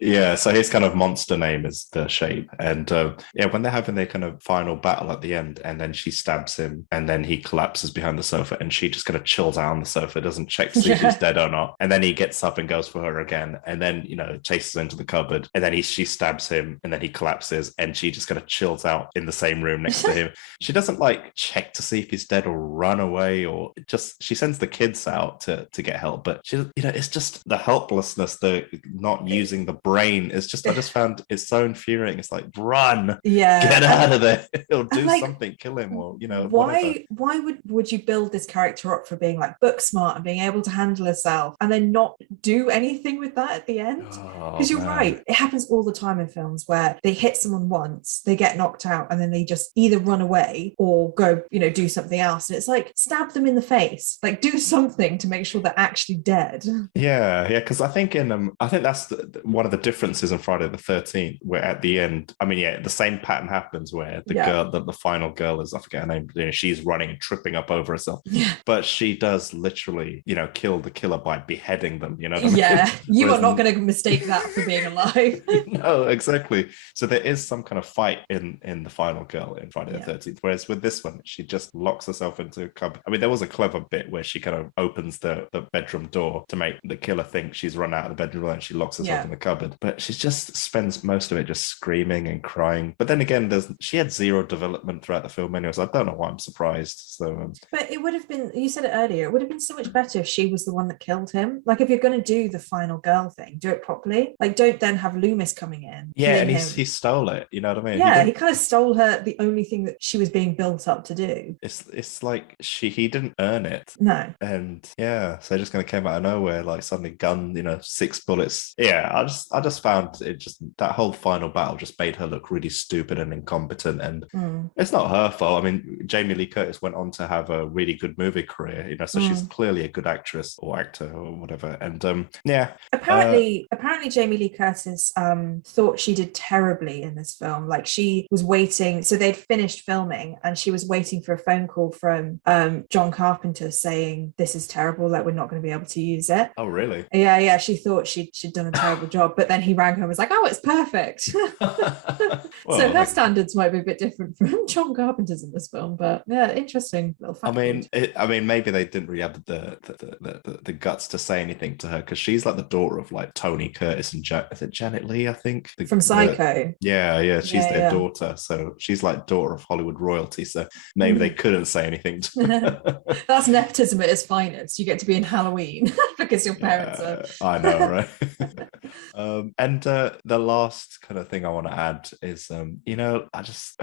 Yeah, so his kind of monster name is The Shape. And when they're having their kind of final battle at the end, and then she stabs him, and then he collapses behind the sofa, and she just kind of chills out on the sofa, doesn't check to see if he's dead or not. And then he gets up and goes for her again, and then chases her into the cupboard, and then she stabs him, and then he collapses, and she just kind of chills out in the same room next to him. She doesn't like check to see if he's dead or run away, or just she sends the kids out to get help. But she, it's just the helplessness, the not using the brain. It's just, I just found it so infuriating. It's like, run, get out of there, or do something, kill him, or why would you build this character up for being like book smart and being able to handle herself, and then not do anything with that at the end? Because you're right, it happens all the time in films where they hit someone once, they get knocked out, and then they just either run away or go do something else. And it's like, stab them in the face, like do something to make sure they're actually dead. Yeah, because I think think I think that's one of the differences in Friday the 13th, where at the end, I mean, yeah, the same pattern happens where the girl, the final girl is, I forget her name, she's running and tripping up over herself. Yeah. But she does literally, kill the killer by beheading them, you know what I mean? Yeah, you are not going to mistake that for being alive. No, exactly. So there is some kind of fight in the final girl in Friday the 13th, whereas with this one, she just locks herself into a cupboard. I mean, there was a clever bit where she kind of opens the bedroom door to make the killer think she's run out of the bedroom and she locks herself in the cupboard. But she just spends most of it just screaming and crying. But then again, she had zero development throughout the film anyway, so I don't know why I'm surprised. So, but it would have been, you said it earlier, it would have been so much better if she was the one that killed him. Like, if you're going to do the final girl thing, do it properly. Like, don't then have Loomis coming in. Yeah, and he stole it, you know what I mean? Yeah, he kind of stole her, the only thing that she was being built up to do. It's like he didn't earn it. No. And yeah, so it just kind of came out of nowhere, like suddenly gun, 6 bullets. Yeah, I just found it just, that whole final battle just made her look really stupid and incompetent. And it's not her fault. I mean, Jamie Lee Curtis went on to have a really good movie career, so she's clearly a good actress or actor or whatever. And apparently Jamie Lee Curtis thought she did terribly in this film. Like, she was waiting, so they'd finished filming and she was waiting for a phone call from John Carpenter saying, this is terrible, like, we're not going to be able to use it. Oh, really? Yeah, she thought she'd done a terrible job, but then he rang her and was like, oh, it's perfect. Well, so her standards might be a bit different from John Carpenter's in this film, but yeah, interesting little fact. I mean, maybe they didn't really have the guts to say anything to her, because she's like the daughter of like Tony Curtis and is it Janet Leigh, I think, from Psycho. She's their daughter, so she's like daughter of Hollywood royalty, so maybe they couldn't say anything to her. That's nepotism at its finest. You get to be in Halloween because your parents are. I know, right? And the last kind of thing I want to add is, I just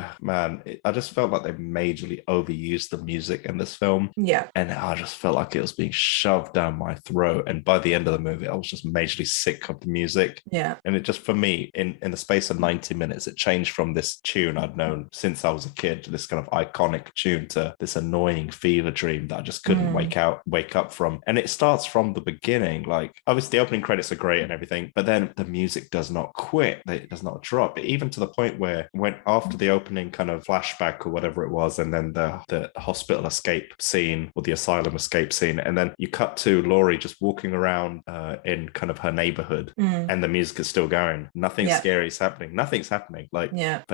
felt like they majorly overused the music in this film. Yeah. And I just felt like it was being shoved down my throat. And by the end of the movie, I was just majorly sick of the music. Yeah. And it just, for me, in the space of 90 minutes, it changed from this tune I'd known since I was a kid, this kind of iconic tune, to this annoying fever dream that I just couldn't wake up from. And it starts from the beginning. Like, obviously the opening credits are great and everything, but then the music does not quit. It does not drop. Even to the point where when after the opening kind of flashback or whatever it was, and then the hospital escape scene or the asylum escape scene, and then you cut to Laurie just walking around in kind of her neighborhood, and the music is still going. Nothing scary is happening. Nothing's happening. But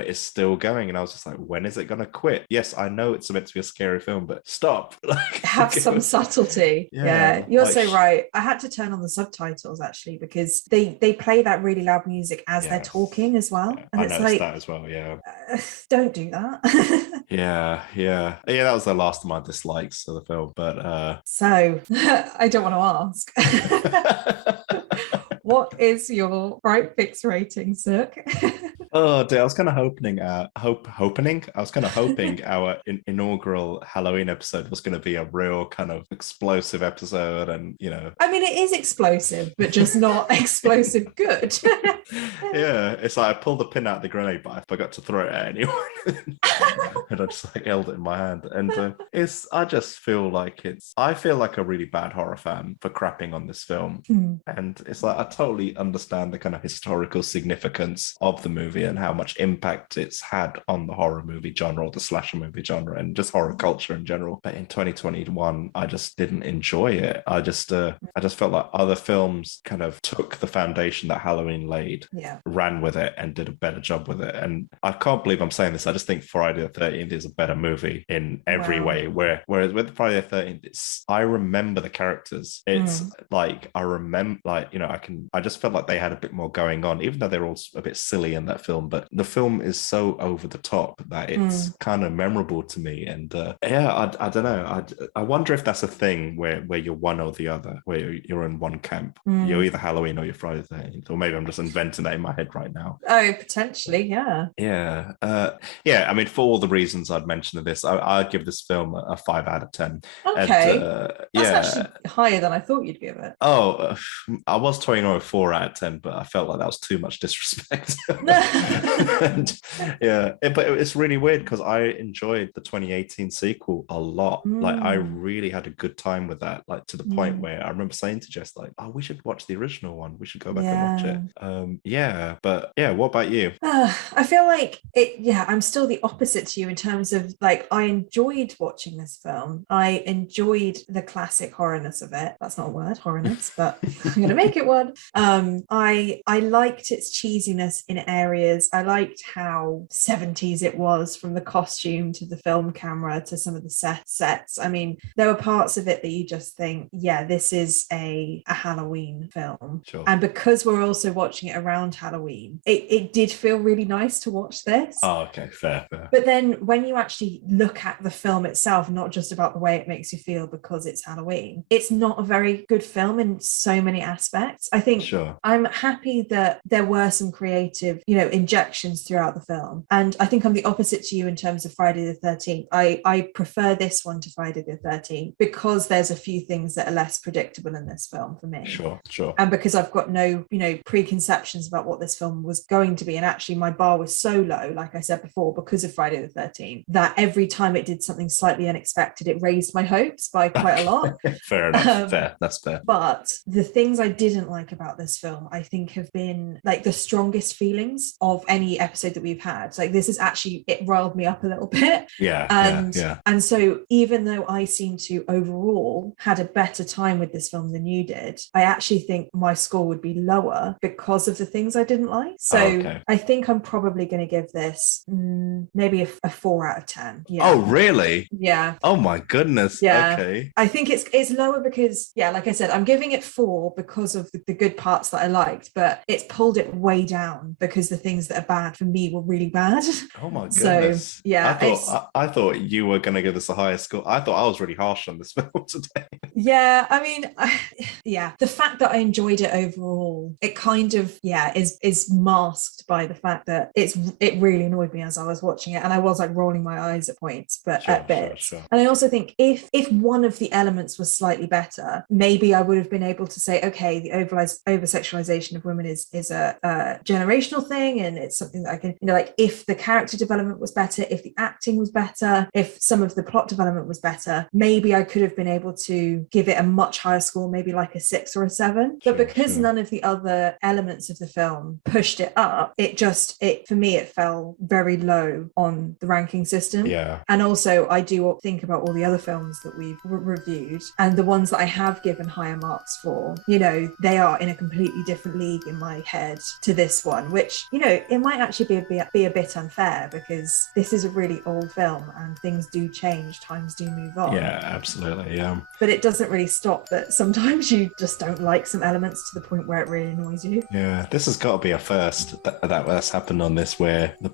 it's still going. And I was just like, when is it going to quit? Yes, I know it's meant to be a scary film, but stop. Have some subtlety. Yeah, you're so right. I had to turn on the subtitles actually, because they play that really loud music as they're talking as well. Yeah, and I it's noticed like, that as well. Yeah. Don't do that. Yeah. That was the last of my dislikes of the film. But so I don't want to ask. What is your Fright Fix rating, Sook? Oh dear, I was kind of hoping our inaugural Halloween episode was going to be a real kind of explosive episode, and I mean, it is explosive, but just not explosive good. Yeah, it's like I pulled the pin out of the grenade, but I forgot to throw it at anyone, and I just held it in my hand. And I feel like a really bad horror fan for crapping on this film, and it's like I totally understand the kind of historical significance of the movie and how much impact it's had on the horror movie genre or the slasher movie genre and just horror culture in general. But in 2021, I just didn't enjoy it. I just felt like other films kind of took the foundation that Halloween laid, ran with it, and did a better job with it. And I can't believe I'm saying this. I just think Friday the 13th is a better movie in every way. Whereas with Friday the 13th, I remember the characters. It's like I just felt like they had a bit more going on, even though they're all a bit silly in that film. But the film is so over the top that it's kind of memorable to me. And I don't know. I wonder if that's a thing where you're one or the other, where you're in one camp. You're either Halloween or you're Friday the 13th, or maybe I'm just inventing that in my head right now. Oh, potentially, yeah. Yeah. I mean, for all the reasons I'd mentioned this, I'd give this film a 5 out of 10. Okay. That's actually higher than I thought you'd give it. I was toying on a 4 out of 10, but I felt like that was too much disrespect. And, but it's really weird because I enjoyed the 2018 sequel a lot. Like I really had a good time with that, like to the point where I remember saying to Jess, like, oh, we should watch the original one, we should go back and watch it. But what about you? I feel like I'm still the opposite to you in terms of, like, I enjoyed watching this film. I enjoyed the classic horrorness of it. That's not a word, horrorness, but I'm gonna make it one. I liked its cheesiness in areas. I liked how 70s it was, from the costume to the film camera to some of the sets. I mean, there were parts of it that you just think, yeah, this is a Halloween film. Sure. And because we're also watching it around Halloween, it did feel really nice to watch this. Oh, okay, fair. But then when you actually look at the film itself, not just about the way it makes you feel because it's Halloween, it's not a very good film in so many aspects. I think I'm happy that there were some creative, injections throughout the film. And I think I'm the opposite to you in terms of Friday the 13th. I prefer this one to Friday the 13th because there's a few things that are less predictable in this film for me. Sure. And because I've got no, preconceptions about what this film was going to be. And actually my bar was so low, like I said before, because of Friday the 13th, that every time it did something slightly unexpected, it raised my hopes by quite a lot. Fair enough. Fair. That's fair. But the things I didn't like about this film, I think, have been like the strongest feelings of any episode that we've had. Like, this is actually, it riled me up a little bit. And so even though I seem to overall had a better time with this film than you did, I actually think my score would be lower because of the things I didn't like. So I think I'm probably going to give this maybe a 4 out of 10. Oh, really? Yeah. Oh my goodness. Yeah. Okay. I think it's lower because, like I said, I'm giving it 4 because of the good parts that I liked, but it's pulled it way down because the things that are bad for me were really bad. Oh my goodness. So yeah, I thought you were going to give this a higher score. I thought I was really harsh on this film today. Yeah, I mean, the fact that I enjoyed it overall, it kind of is masked by the fact that it really annoyed me as I was watching it, and I was like rolling my eyes at points, but at bits. Sure. And I also think if one of the elements was slightly better, maybe I would have been able to say, okay, the over sexualization of women is a generational thing, and it's something that I can, like, if the character development was better, if the acting was better, if some of the plot development was better, maybe I could have been able to give it a much higher score, maybe like a 6 or a 7. But because none of the other elements of the film pushed it up, for me it fell very low on the ranking system. Yeah. And also I do think about all the other films that we've reviewed, and the ones that I have given higher marks for, they are in a completely different league in my head to this one, which, it might actually be a bit unfair because this is a really old film and things do change, times do move on. Yeah, absolutely. Yeah. But it doesn't really stop that sometimes you just don't like some elements to the point where it really annoys you. Yeah, this has got to be a first that's happened on this, where the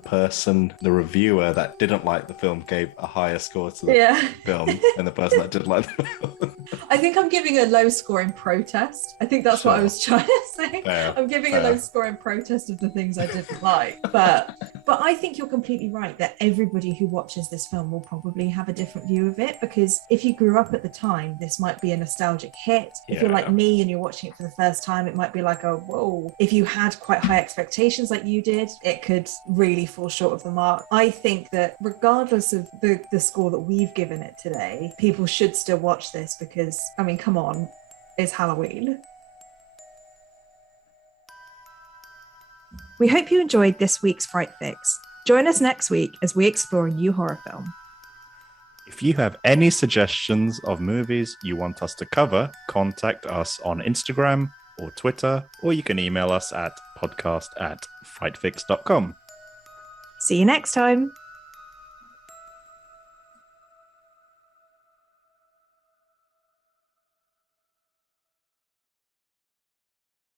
reviewer that didn't like the film gave a higher score to the film than the person that did like the film. I think I'm giving a low score in protest. I think that's what I was trying to say. I'm giving a low score in protest of the things I didn't like. But I think you're completely right that everybody who watches this film will probably have a different view of it, because if you grew up at the time, this might be a nostalgic hit. If you're like me and you're watching it for the first time, it might be like, oh, whoa. If you had quite high expectations like you did, it could really fall short of the mark. I think that regardless of the score that we've given it today, people should still watch this because, I mean, come on, it's Halloween. We hope you enjoyed this week's Fright Fix. Join us next week as we explore a new horror film. If you have any suggestions of movies you want us to cover, contact us on Instagram or Twitter, or you can email us at podcast@frightfix.com. See you next time.